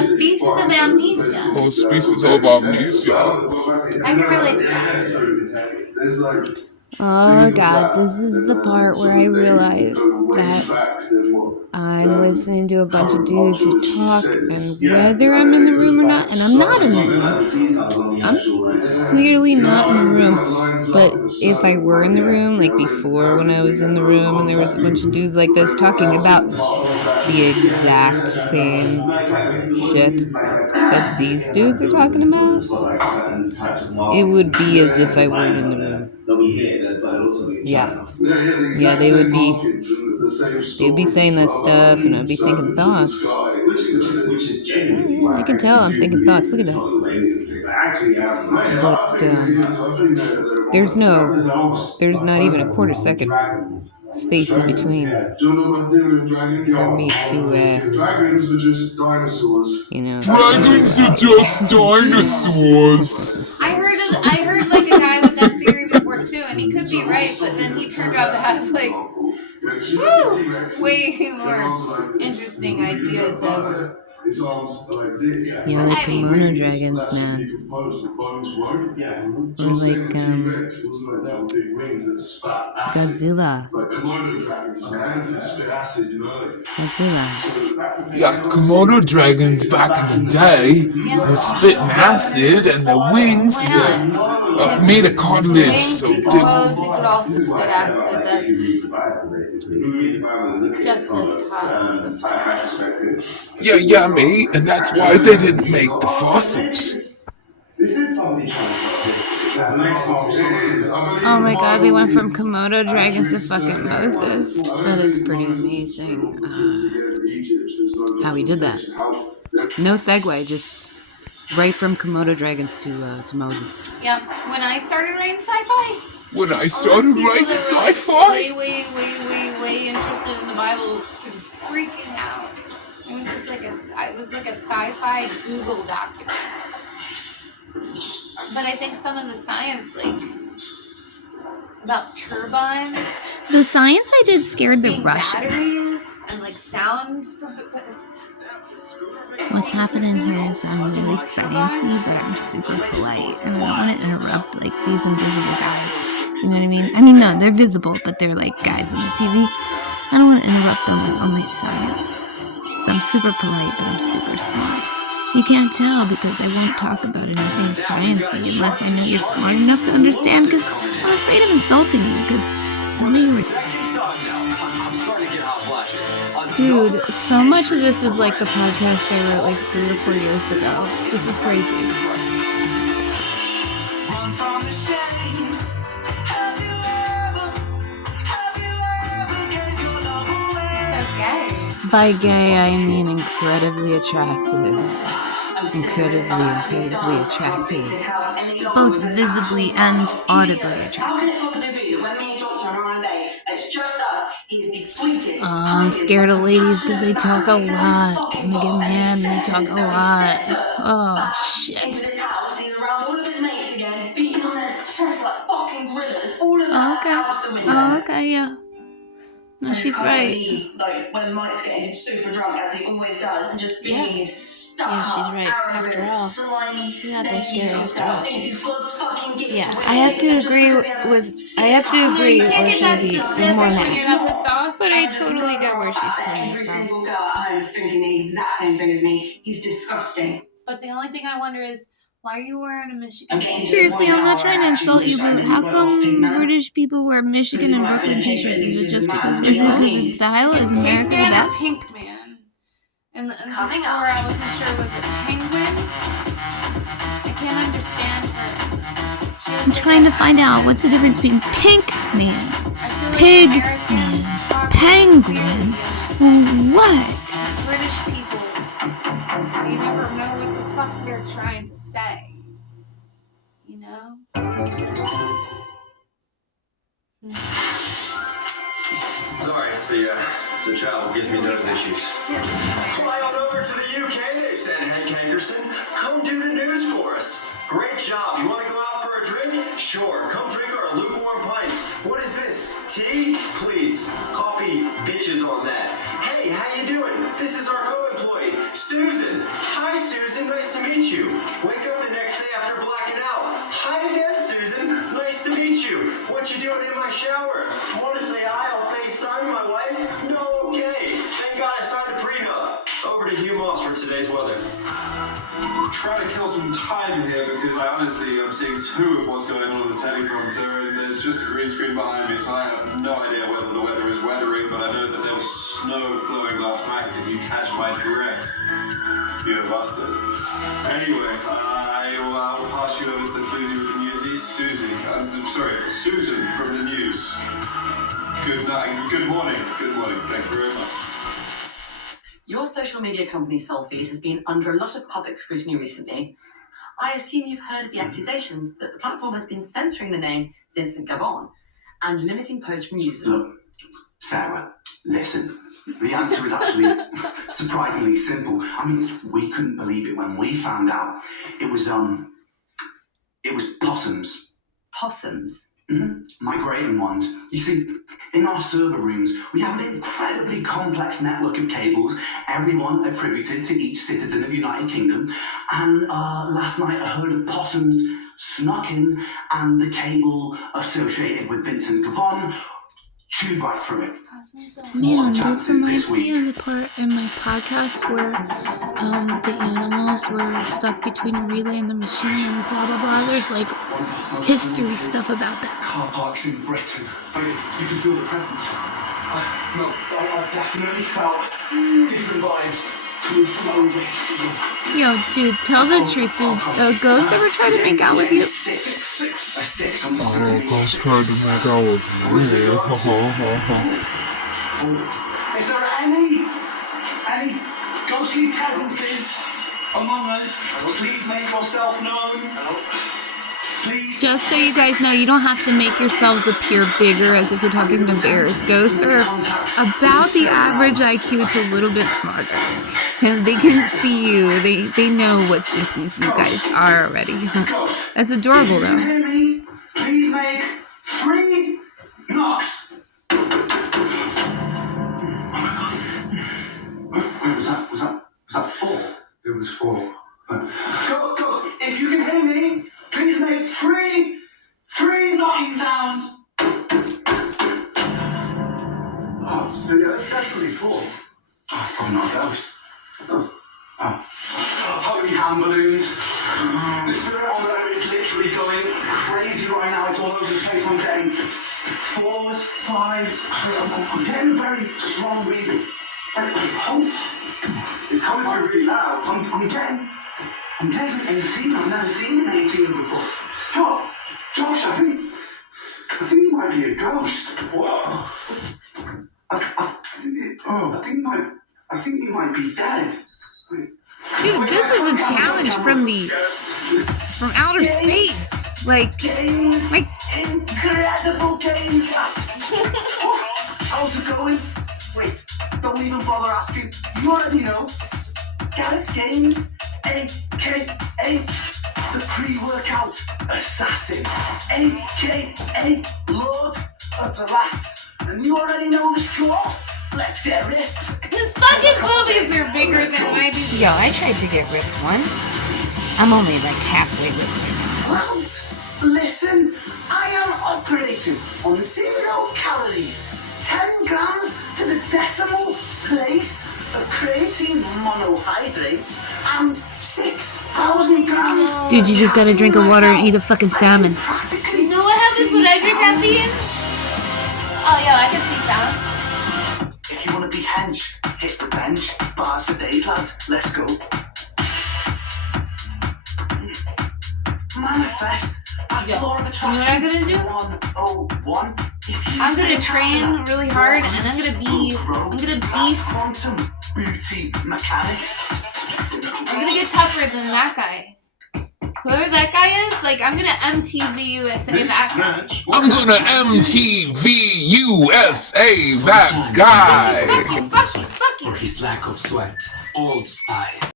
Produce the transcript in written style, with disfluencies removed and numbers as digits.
A species of amnesia. A species of amnesia. I can relate to that. Oh god, this is the part where I realize that I'm listening to a bunch of dudes who talk, and whether I'm in the room or not, and I'm not in the room. I'm clearly not in the room, but if I were in the room, like before when I was in the room and there was a bunch of dudes like this talking about the exact same shit that these dudes are talking about, it would be as if I weren't in the room. Yeah. Yeah, they would be saying that stuff, and I'd be thinking thoughts. Yeah, I can tell I'm thinking thoughts. Look at that. But there's not even a quarter second space in between for me to, Dragons are just dinosaurs. I heard like a guy with that theory before too, and he could be right, but then he turned out to have like way more interesting ideas ever. Yeah, like kimono dragons, man. Or like, Godzilla. Yeah, Komodo dragons back in the day were spitting acid, and their wings were made of cartilage. So it could also spit acid. That's just as possible. Yeah, mate, and that's why they didn't make the fossils. This is something trying to tell history. Oh my god, they went from Komodo dragons to fucking Moses. That is pretty amazing. How he did that. No segue, just right from Komodo dragons to Moses. Yeah, when I started writing sci-fi. When I started writing sci-fi? Way interested in the Bible, just freaking out. It was like a sci-fi Google document. But I think some of the science, like, about turbines. The science I did scared the Russians. And, like, sounds. What's happening here is I'm really sciencey, but I'm super polite. And I don't want to interrupt, like, these invisible guys. You know what I mean? I mean, no, they're visible, but they're, like, guys on the TV. I don't want to interrupt them with all my science. So I'm super polite, but I'm super smart. You can't tell because I won't talk about anything sciencey unless I know you're smart enough to understand, because I'm afraid of insulting you, because some of you are... Dude, so much of this is like the podcast I wrote like 3 or 4 years ago. This is crazy. By gay, I mean incredibly attractive. Incredibly attractive. Both visibly and audibly attractive. I'm scared of ladies because they talk a lot. And they get mad and they talk a lot. Oh, shit. Okay, yeah. No, she's right. Like when Mike's getting super drunk, as he always does, and just being his stuck Yeah, she's right. After all, she's not that scary after all. Yeah, I have to agree or she'll be more mad. But I totally get where she's coming Every from. single girl at home is thinking the exact same thing as me. He's disgusting. But the only thing I wonder is, why are you wearing a Michigan t-shirt? Seriously, I'm not trying to insult you, but how come British people wear Michigan and Brooklyn t-shirts? Is it just because it's style? Is America the best? Pink man. And before I wasn't sure was it penguin. I can't understand her. I'm trying to find out what's the difference between pink man, pig man, penguin. What? British people, you never know what the fuck they're trying to say. You know? Sorry, so travel gives me nose issues. Fly on over to the UK, they said, Hank Hankerson. Come do the news for us. Great job. You want to go out for a drink? Sure. Come drink our lukewarm pints. What is this? Tea? Please. Coffee, bitches on that. Hey, how you doing? This is our co-employee, Susan. Hi, nice to meet you. Wake up the next day after blacking out. Hi again, Susan. Nice to meet you. What you doing in my shower? Want to say hi? I'll FaceTime my wife? No, okay. Thank God I signed a prenup. Over to Hugh Moss for today's weather. Trying to kill some time here because I honestly am seeing two of what's going on the teleprompter, and there's just a green screen behind me, so I have no idea whether the weather is weathering, but I know that there was snow flowing last night. Did you catch my drift? You bastard. Anyway, I'll pass you over to the floozy with the newsies. Susan from the news. Good night. Good morning. Good morning. Thank you very much. Your social media company, Soulfeed, has been under a lot of public scrutiny recently. I assume you've heard of the accusations that the platform has been censoring the name Vincent Gavon and limiting posts from users. Look, Sarah, listen. The answer is actually surprisingly simple. I mean, we couldn't believe it when we found out. It was possums. Possums? Mm-hmm. Migrating ones. You see, in our server rooms, we have an incredibly complex network of cables, everyone attributed to each citizen of the United Kingdom. And last night, a herd of possums snuck in, and the cable associated with Vincent Gavon chewed right through it. Man, this reminds me of the part in my podcast where the animals were stuck between a relay and the machine and blah blah blah. There's like history stuff about that. Car parks in Britain. You can feel the presence. I definitely felt different vibes coming from over here. Yo, dude, tell the truth. Did a ghost ever try to make out with you? Six. I'm Oh, Ghost tried to make out with me. If there are any ghostly presences among us, please make yourself known. Please. Just so you guys know, you don't have to make yourselves appear bigger as if you're talking to bears. Ghosts are about the average IQ to a little bit smarter. And they can see you. They know what species you guys are already. That's adorable, though. Hear me? Please make 3 knocks. Oh my God. Was that 4? It was 4. Go. If you can hear me, please make 3 knocking sounds. Oh, that's definitely 4. Oh, it's probably not a ghost. Oh. Holy hand balloons. The spirit is literally going crazy right now. It's all over the place. I'm getting 4s, 5s. I'm getting very strong breathing. It's coming through really loud. I'm getting 18. I've never seen an 18 before. Josh, I think you might be a ghost. Whoa. I think you might be dead. Dude, this is a challenge from outer space. Like, Incredible games. How's it going? Wait, don't even bother asking. You already know. Gareth Games, a.k.a. the pre-workout assassin, a.k.a. Lord of the Rats. And you already know the score. Let's get ripped. His fucking boobies are bigger than my boobies. yo, I tried to get ripped once. I'm only like halfway ripped right now. Lads, listen, I am operating on 0 calories, 10 grams to the decimal place of creatine monohydrates, and 6,000 grams. Dude, you just gotta drink a water and eat a fucking salmon. You know what happens when I drink caffeine? Oh, yo, I can see sound. If you want to be hench, hit the bench. Bars for days, lads. Let's go. Manifest. That's law of attraction. You know what I'm gonna do? 101. I'm gonna train really hard, and I'm gonna beast. Quantum beauty mechanics. I'm gonna get tougher than that guy. Whoever that guy is, like, I'm gonna MTV USA that guy. I'm gonna MTV USA that guy. Fuck you. For his lack of sweat, Old Style.